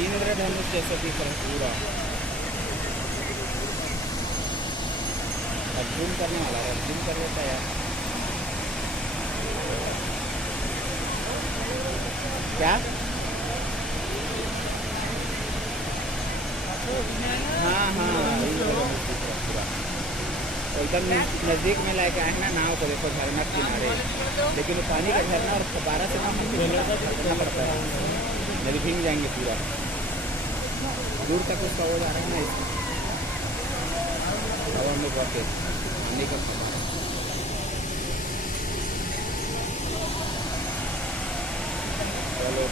इंद्रधनुष जैसे दिख रहा है पूरा। अब जूम करने वाला है, जूम कर लेता है यार। क्या? हाँ हाँ इंद्रधनुष दिख रहा है पूरा। तो एकदम नज़दीक में लाके आए ना नाव को, देखो झरना किनारे, लेकिन वो पानी का झरना और फव्वारा से ना हमको पड़ता है, नहीं भीग जाएंगे पूरा। दूर तक उसका हो जा रहा है ना, हवा में बढ़ते पानी का फव्वारा। चलो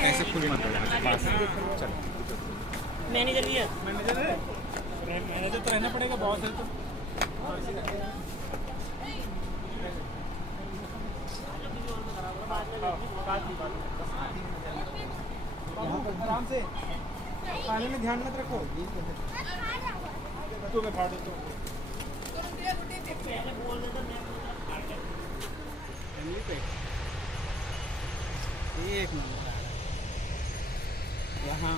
कैसे खुल मत पास चल। मैनेजर भी है, मैनेजर तो रहना पड़ेगा, बहुत है तो आराम से खाने में ध्यान मत रखो। तो मैं खा देता हूँ। एक नंबर यहाँ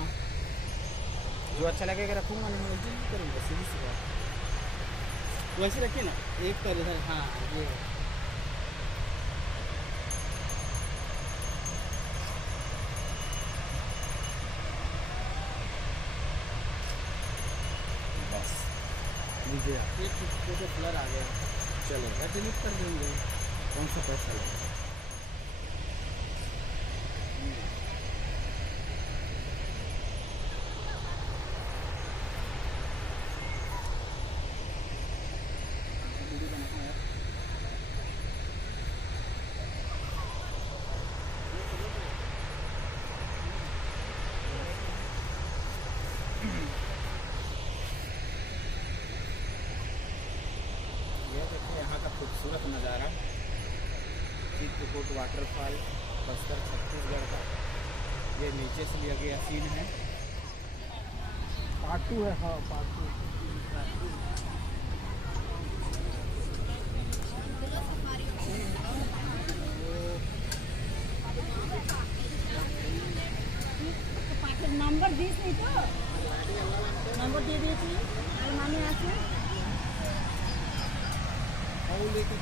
जो अच्छा लगेगा रखूँगा, नहीं नहीं करूँगा, सीधी सी बात। वैसे रखिए ना एक तो इधर, हाँ ये बस लीजिए। एक फोटो ब्लर आ गया, चलेगा, डिलीट कर देंगे, कौन सा पैसा लगेगा। यहाँ का खूबसूरत नज़ारा, चित्रकूट वाटरफॉल, बस्तर छत्तीसगढ़ का। ये नीचे से लिया गया सीन है। पार्ट 2 है। हाँ पार्ट 2। नंबर दीस नहीं तो नंबर दे दीजिए अलमानी आके और लेके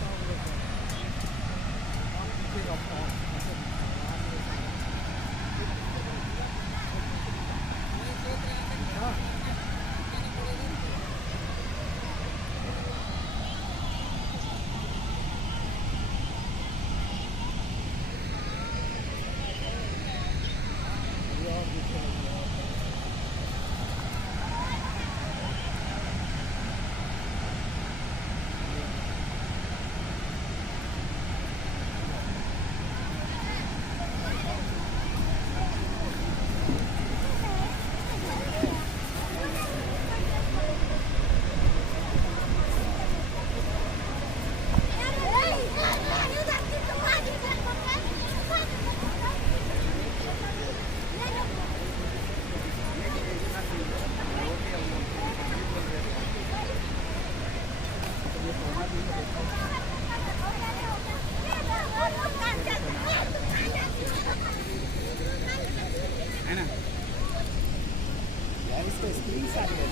इसका स्क्रीन शॉट है।